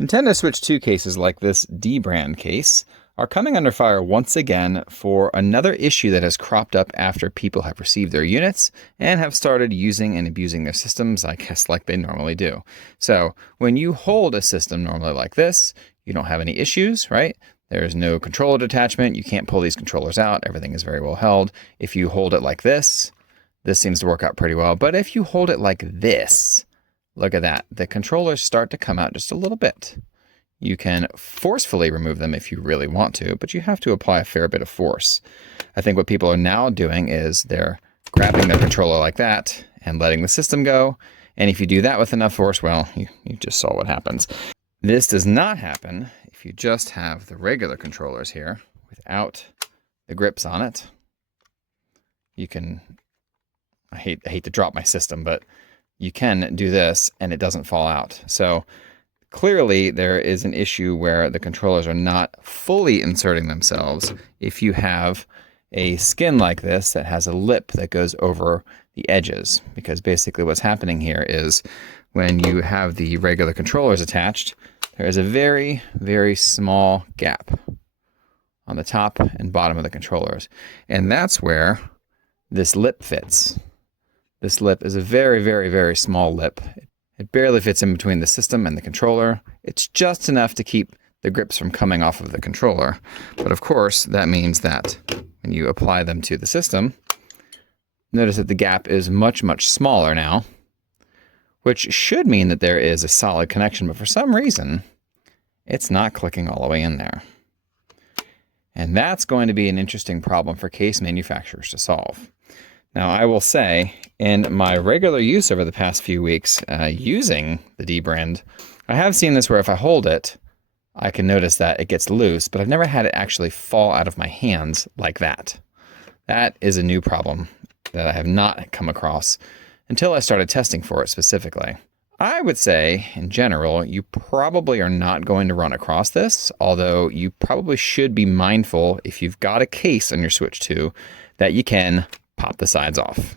Nintendo Switch 2 cases like this dbrand case are coming under fire once again for another issue that has cropped up after people have received their units and have started using and abusing their systems, I guess, like they normally do. So when you hold a system normally like this, you don't have any issues, right? There's no controller detachment. You can't pull these controllers out. Everything is very well held. If you hold it like this seems to work out pretty well. But if you hold it like this, look at that. The controllers start to come out just a little bit. You can forcefully remove them if you really want to, but you have to apply a fair bit of force. I think what people are now doing is they're grabbing their controller like that and letting the system go. And if you do that with enough force, well, you just saw what happens. This does not happen if you just have the regular controllers here without the grips on it. You can, I hate to drop my system, but you can do this and it doesn't fall out. So clearly there is an issue where the controllers are not fully inserting themselves if you have a skin like this that has a lip that goes over the edges. Because basically what's happening here is when you have the regular controllers attached, there is a very, very small gap on the top and bottom of the controllers. And that's where this lip fits. This lip is a very, very, very small lip. It barely fits in between the system and the controller. It's just enough to keep the grips from coming off of the controller. But of course, that means that when you apply them to the system, notice that the gap is much, much smaller now, which should mean that there is a solid connection, but for some reason, it's not clicking all the way in there. And that's going to be an interesting problem for case manufacturers to solve. Now, I will say, in my regular use over the past few weeks using the dbrand, I have seen this where if I hold it, I can notice that it gets loose, but I've never had it actually fall out of my hands like that. That is a new problem that I have not come across until I started testing for it specifically. I would say, in general, you probably are not going to run across this, although you probably should be mindful if you've got a case on your Switch 2 that you can pop the sides off.